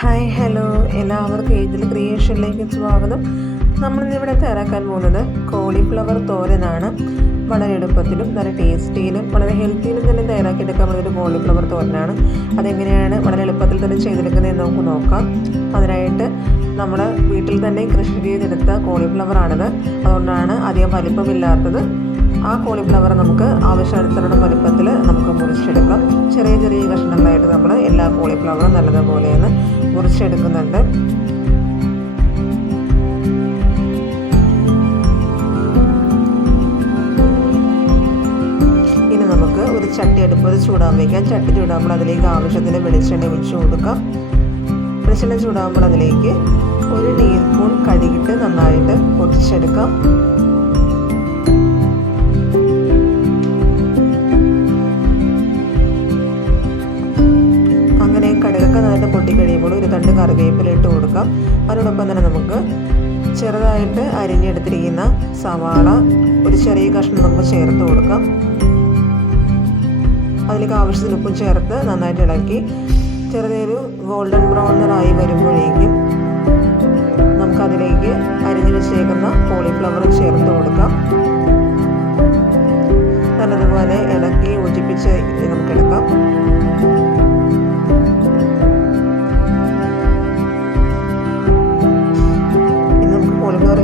Hi hello, എല്ലാവർക്കും Angel ക്രിയേഷനിലേക്ക് സ്വാഗതം. നമ്മളിന്നിവിടെ തയ്യാറാക്കാൻ പോകുന്നത് കോളിഫ്ലവർ തോരനാണ്. വളരെ എളുപ്പത്തിലും നല്ല ടേസ്റ്റിയിലും വളരെ ഹെൽത്തിയിലും തന്നെ തയ്യാറാക്കിയെടുക്കാൻ പറ്റുന്നൊരു കോളിഫ്ലവർ തോരനാണ്. അതെങ്ങനെയാണ് വളരെ എളുപ്പത്തിൽ തന്നെ ചെയ്തെടുക്കുന്നതെന്ന് നമുക്ക് നോക്കാം. അതിനായിട്ട് നമ്മൾ വീട്ടിൽ തന്നെ കൃഷി ചെയ്തെടുത്ത കോളിഫ്ലവറാണിത്. അതുകൊണ്ടാണ് അധികം വലിപ്പമില്ലാത്തത്. ആ കോളിഫ്ലവർ നമുക്ക് ആവശ്യാനുസരണം വലുപ്പത്തിൽ നമുക്ക് മുറിച്ചെടുക്കാം. ചെറിയ ചെറിയ കഷ്ണങ്ങളായിട്ട് നമ്മൾ എല്ലാ കോളിഫ്ലവറും നല്ലതുപോലെ മുറിച്ചെടുക്കുന്നുണ്ട്. ഇനി നമുക്ക് ഒരു ചട്ടി അടുപ്പത് ചൂടാൻ വയ്ക്കാം. ചട്ടി ചൂടാകുമ്പോൾ അതിലേക്ക് ആവശ്യത്തിന് വെളിച്ചെണ്ണ ഒഴിച്ചു കൊടുക്കാം. വെളിച്ചെണ്ണ ചൂടാകുമ്പോൾ അതിലേക്ക് 1 ടീസ്പൂൺ കടുകിട്ട് നന്നായിട്ട് പൊട്ടിച്ചെടുക്കാം. കടുകൊക്കെ നന്നായിട്ട് പൊട്ടി കഴിയുമ്പോൾ ഒരു തണ്ട് കറിവേപ്പില ഇട്ട് കൊടുക്കാം. അതിനോടൊപ്പം തന്നെ നമുക്ക് ചെറുതായിട്ട് അരിഞ്ഞെടുത്തിരിക്കുന്ന സവാള ഒരു ചെറിയ കഷ്ണം നമുക്ക് ചേർത്ത് കൊടുക്കാം. അതിലേക്ക് ആവശ്യത്തിന് ഉപ്പും ചേർത്ത് നന്നായിട്ട് ഇളക്കി ചെറുതൊരു ഗോൾഡൻ ബ്രൗൺ നിറായി വരുമ്പോഴേക്കും നമുക്കതിലേക്ക് അരിഞ്ഞു വെച്ചേക്കുന്ന കോളിഫ്ലവർ ചേർത്ത് കൊടുക്കാം. നല്ലതുപോലെ ഇളക്കി യോജിപ്പിച്ച് നമുക്കെടുക്കാം.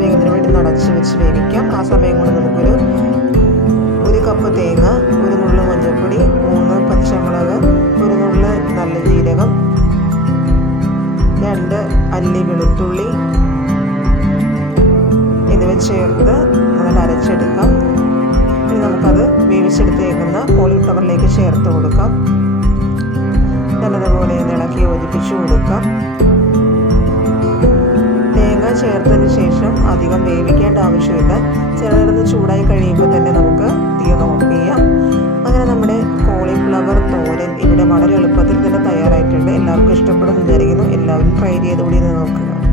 വേഗത്തിന് വേണ്ടി നടച്ച് വെച്ച് വേവിക്കാം. ആ സമയം കൊണ്ട് നമുക്കൊരു 1 കപ്പ് തേങ്ങ, 1 നുള്ള് മഞ്ഞൾപ്പൊടി, 3 പച്ചമുളക്, 1 നുള്ള് നല്ല ജീരകം, 2 അല്ലി വെളുത്തുള്ളി എന്നിവ ചേർത്ത് നല്ല അരച്ചെടുക്കാം. ഇനി നമുക്കത് വേവിച്ചെടുത്തേക്കുന്ന കോളിഫ്ലവറിലേക്ക് ചേർത്ത് കൊടുക്കാം. നല്ലതുപോലെ ഇളക്കി യോജിപ്പിച്ച് കൊടുക്കാം. ചേർത്തതിന് ശേഷം അധികം വേവിക്കേണ്ട ആവശ്യമില്ല. ചെറുകിടന്ന് ചൂടായി കഴിയുമ്പോൾ തന്നെ നമുക്ക് തീ ഓഫ് ചെയ്യാം. അങ്ങനെ നമ്മുടെ കോളിഫ്ലവർ തോരൻ ഇവിടെ വളരെ എളുപ്പത്തിൽ തന്നെ തയ്യാറായിട്ടുണ്ട്. എല്ലാവർക്കും ഇഷ്ടപ്പെടുമെന്ന് വിചാരിക്കുന്നു. എല്ലാവരും ട്രൈ ചെയ്തുകൂടി നോക്കുക.